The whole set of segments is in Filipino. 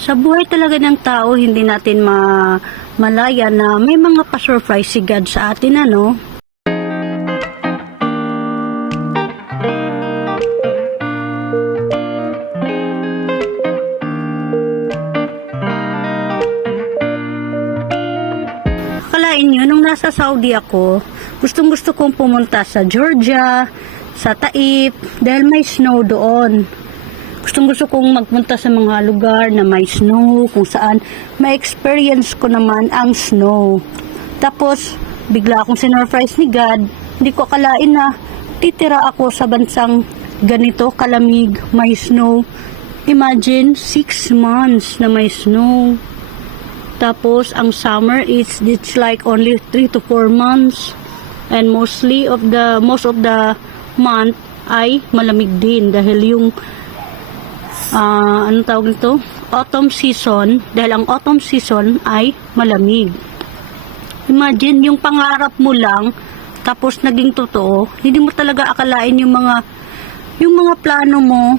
Sa buhay talaga ng tao, hindi natin malaya na may mga pa-surprise si God sa atin, ano? Akalain nyo, nung nasa Saudi ako, gustong-gusto kong pumunta sa Georgia, sa Taif, dahil may snow doon. Gustong-gusto kong magpunta sa mga lugar na may snow, kung saan ma-experience ko naman ang snow. Tapos, bigla akong sinurprise ni God. Hindi ko akalain na titira ako sa bansang ganito, kalamig, may snow. Imagine, 6 months na may snow. Tapos, ang summer it's like only 3 to 4 months. And most of the month ay malamig din dahil yung anong tawag nito? Autumn season, dahil ang autumn season ay malamig. Imagine, yung pangarap mo lang, tapos naging totoo, hindi mo talaga akalain yung mga plano mo,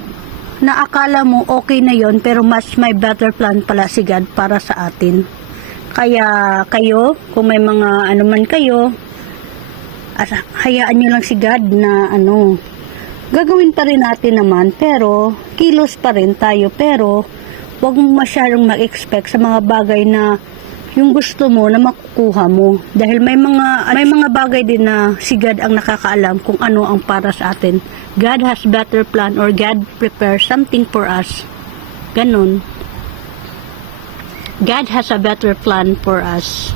na akala mo okay na yon, pero mas may better plan pala si God para sa atin. Kaya kayo, kung may mga ano man kayo, hayaan nyo lang si God na gagawin pa rin natin naman, pero kilos pa rin tayo, pero huwag mo masyadong mag-expect sa mga bagay na yung gusto mo na makukuha mo, dahil may mga bagay din na si God ang nakakaalam kung ano ang para sa atin. God has better plan, or God prepares something for us. Ganon. God has a better plan for us.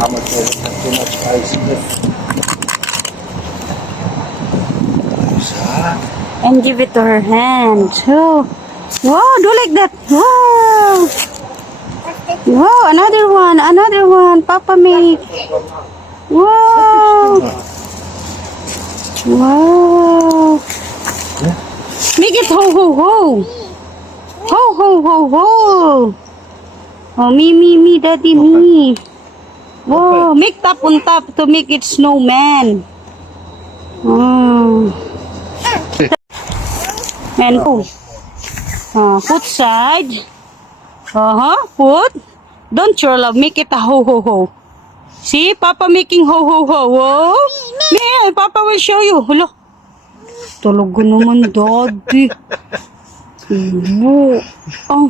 Mama said it had too much ice in it. And give it to her hand. Oh. Wow, do like that. Wow. Wow, another one. Papa made. Wow. Wow. Make it ho ho ho. Ho ho ho ho. Oh, me, daddy, me. Wow, make top on top to make it snowman. Oh. And put side. Put. Don't your love, make it a ho ho ho. See, Papa making ho ho ho. Oh. Me, Papa will show you. Hello. Talaga naman, daddy. Oh.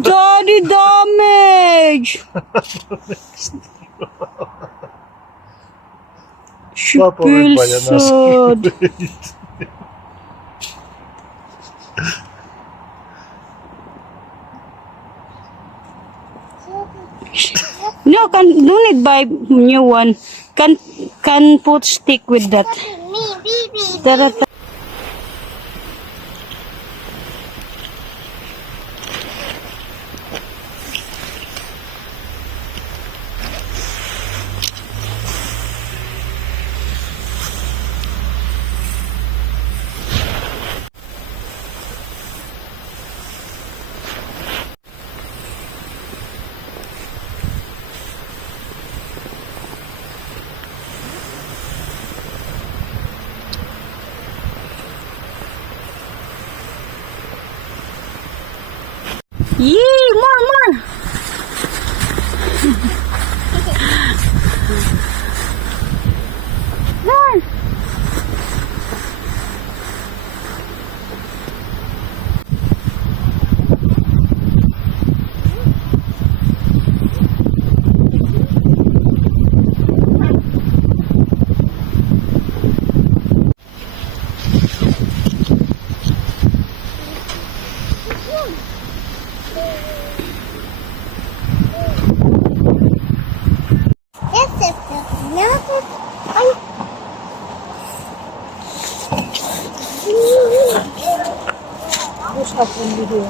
Daddy damage. She feels sad. No, don't need buy new one. Can put stick with that. Tara. Yee, more. More. Stop the video.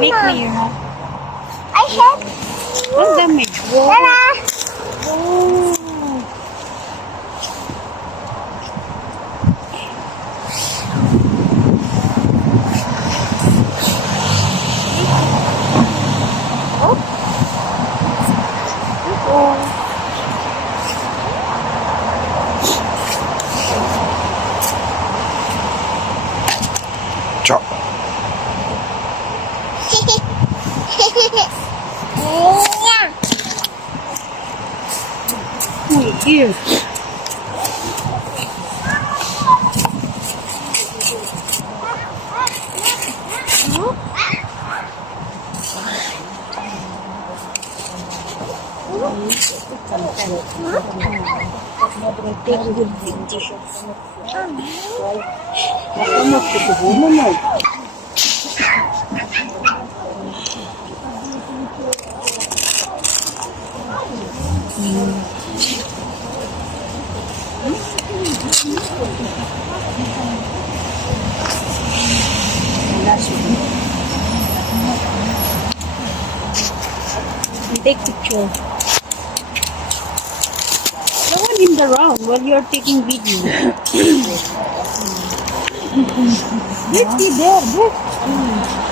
Make me your hat. I have. Ang dami. Tara. Chop. Uy, here. Take picture. No one in the round while you're taking video. Let's see there.